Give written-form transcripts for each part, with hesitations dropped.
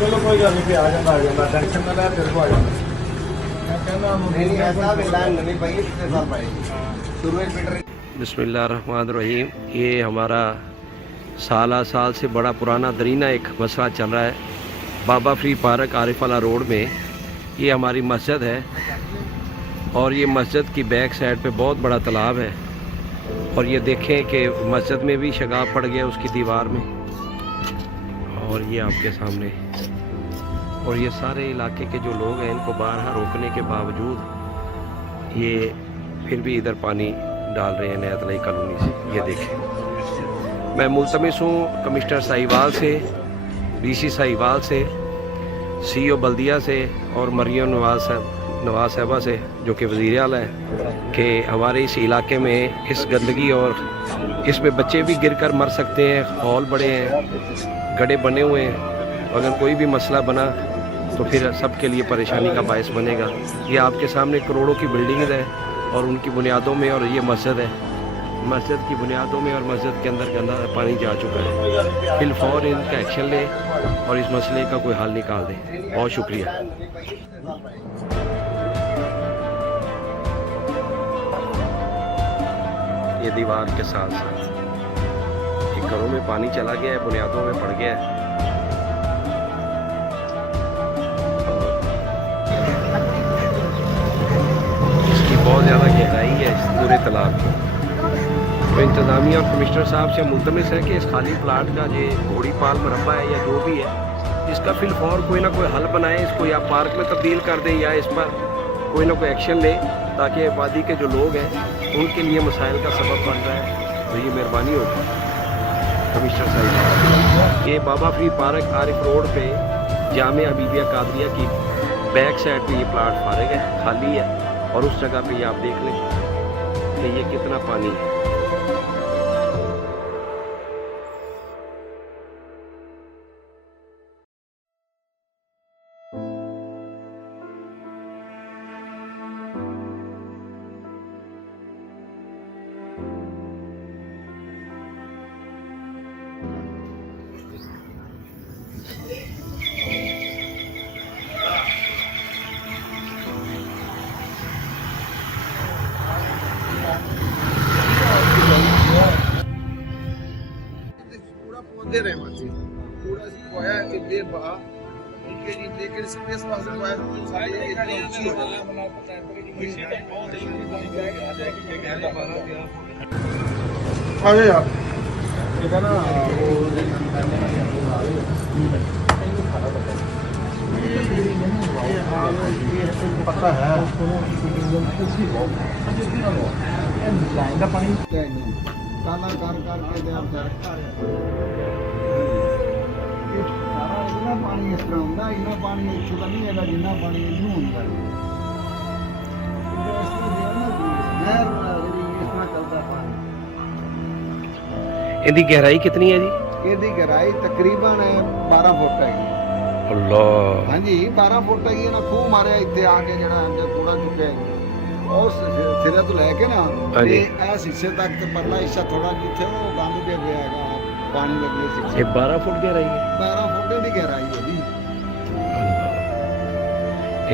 चलो कोई गल नहीं, आ जाता टेंशन ना ले, तेरे को आ जाता। बिस्मिल्लाहिर्रहमानिर्रहीम। ये हमारा साल से बड़ा पुराना दरीना एक मसला चल रहा है बाबा फ्री पार्क आरिफवाला रोड में। ये हमारी मस्जिद है और ये मस्जिद की बैक साइड पे बहुत बड़ा तालाब है और ये देखें कि मस्जिद में भी शगाब पड़ गया उसकी दीवार में। और ये आपके सामने, और ये सारे इलाके के जो लोग हैं इनको बारहा रोकने के बावजूद ये फिर भी इधर पानी डाल रहे हैं नयातलाई कॉलोनी से। ये देखें, मैं मुल्तमिस हूँ कमिश्नर साहिवाल से, डीसी साहिवाल से, सीईओ बल्दिया से और मरियम नवाज साहबा से जो कि वज़ीर आला है कि हमारे इस इलाके में इस गंदगी और इसमें बच्चे भी गिरकर मर सकते हैं, हॉल बड़े हैं, गड्ढे बने हुए हैं, अगर कोई भी मसला बना तो फिर सबके लिए परेशानी का बायस बनेगा। ये आपके सामने करोड़ों की बिल्डिंग्स है और उनकी बुनियादों में, और ये मस्जिद है, मस्जिद की बुनियादों में और मस्जिद के अंदर गंदा पानी जा चुका है। फिलफौर इनका एक्शन ले और इस मसले का कोई हल निकाल दे। बहुत शुक्रिया। ये दीवार के साथ साथ ये घरों में पानी चला गया है, बुनियादों में पड़ गया है। इसकी बहुत ज़्यादा गहराई है इस पूरे तालाब की। तो इंतज़ामिया और कमिश्नर साहब से मुल्तमिस है कि इस खाली प्लाट का ये घोड़ी पाल मरबा है या जो भी है, इसका फिलफौर कोई ना कोई हल बनाए, इसको या पार्क में तब्दील कर दे या इस पर कोई ना कोई एक्शन ले ताकि वादी के जो लोग हैं उनके लिए मसाइल का सबब बन रहा है। तो ये मेहरबानी होगी कमिश्नर साहब। ये बाबा फ्री पार्क आरिफ रोड पे जामिया हबीबिया कादरिया की बैक साइड पे ये प्लाट फारिग है, खाली है, और उस जगह पे ये आप देख लें कि ये कितना पानी है। दे रहे हैं पूरा खोया कि बेबा उनके लिए, लेकिन स्पेस पास खोया तो सारी इतनी ऊंची हो अरे यार ये ना वो पता है पानी काला कर के दे आप इतना पानी इस तरह होता, इतना पानी इतना नहीं है जितना पानी इनू होता है। इनकी गहराई कितनी है जी? इसकी गहराई तकरीबन 12 फुट है। अल्लाह। हाँ जी 12 फुट है ना। खूह मारे इतने आके जरा कूड़ा चुके उस सिरे तो लैके ना शीशे तक तो परला हिस्सा थोड़ा जिथे वो गंद पे गया है पानी लगने से। ये 12 फुट गहराई है? 12 फुट की गहराई है जी।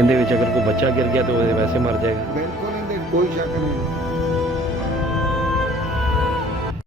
इनके विच अगर कोई बच्चा गिर गया तो वैसे मर जाएगा। बिल्कुल इनके कोई शक नहीं।